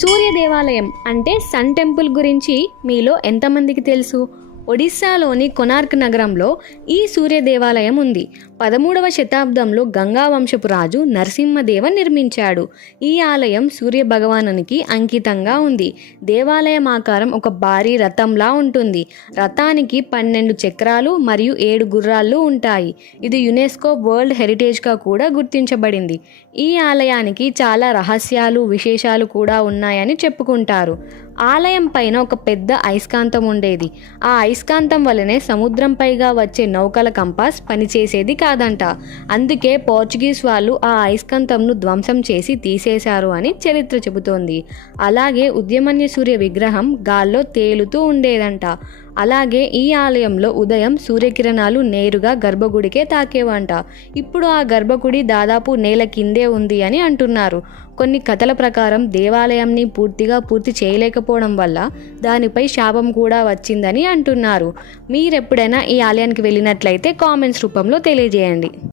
సూర్య దేవాలయం అంటే sun temple గురించి మీలో ఎంతమందికి తెలుసు? ఒడిస్సాలోని కొనార్క్ నగరంలో ఈ సూర్య దేవాలయం ఉంది. 13వ శతాబ్దంలో గంగా వంశపు రాజు నరసింహదేవ నిర్మించాడు. ఈ ఆలయం సూర్య భగవానునికి అంకితంగా ఉంది. దేవాలయం ఆకారం ఒక భారీ రథంలా ఉంటుంది. రథానికి 12 చక్రాలు మరియు 7 గుర్రాలు ఉంటాయి. ఇది యునెస్కో వరల్డ్ హెరిటేజ్గా కూడా గుర్తించబడింది. ఈ ఆలయానికి చాలా రహస్యాలు, విశేషాలు కూడా ఉన్నాయని చెప్పుకుంటారు. ఆలయం పైన ఒక పెద్ద అయస్కాంతం ఉండేది. ఆ అయస్కాంతం వల్లనే సముద్రంపైగా వచ్చే నౌకల కంపాస్ పనిచేసేది కాదంట. అందుకే పోర్చుగీస్ వాళ్ళు ఆ అయస్కాంతంను ధ్వంసం చేసి తీసేశారు అని చరిత్ర చెబుతోంది. అలాగే ఉద్యమన్య సూర్య విగ్రహం గాల్లో తేలుతూ ఉండేదంట. అలాగే ఈ ఆలయంలో ఉదయం సూర్యకిరణాలు నేరుగా గర్భగుడికే తాకేవంట. ఇప్పుడు ఆ గర్భగుడి దాదాపు నేల కిందే ఉంది అని అంటున్నారు. కొన్ని కథల ప్రకారం దేవాలయంని పూర్తి చేయలేకపోవడం వల్ల దానిపై శాపం కూడా వచ్చిందని అంటున్నారు. మీరెప్పుడైనా ఈ ఆలయానికి వెళ్ళినట్లయితే కామెంట్స్ రూపంలో తెలియజేయండి.